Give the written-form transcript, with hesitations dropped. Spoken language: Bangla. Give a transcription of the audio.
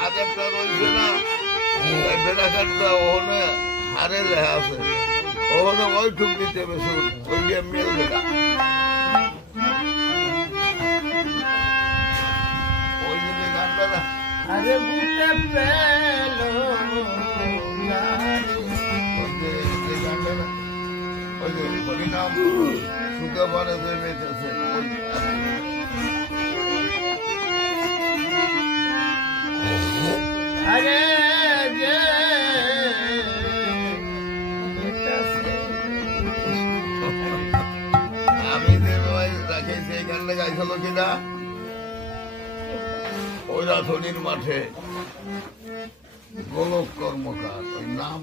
আজ একটা রয়েছে না বেড়াঘাটটা ওখানে হারে লেখা আছে ওখানে ওইটুক দিতে বেশি ওই দিয়ে মেল বেড়া ওই যদি গানটা না আরে বুতে পেলো ওই যে গানটা না ওই যে হরিনাম সুখে পরে যে বেঁচেছে আরে যে আমি যে রাখেছি এই গানটা গাইছিল কিনা ওই রাধনির মাঠে গোলক কর্মকার ওই নাম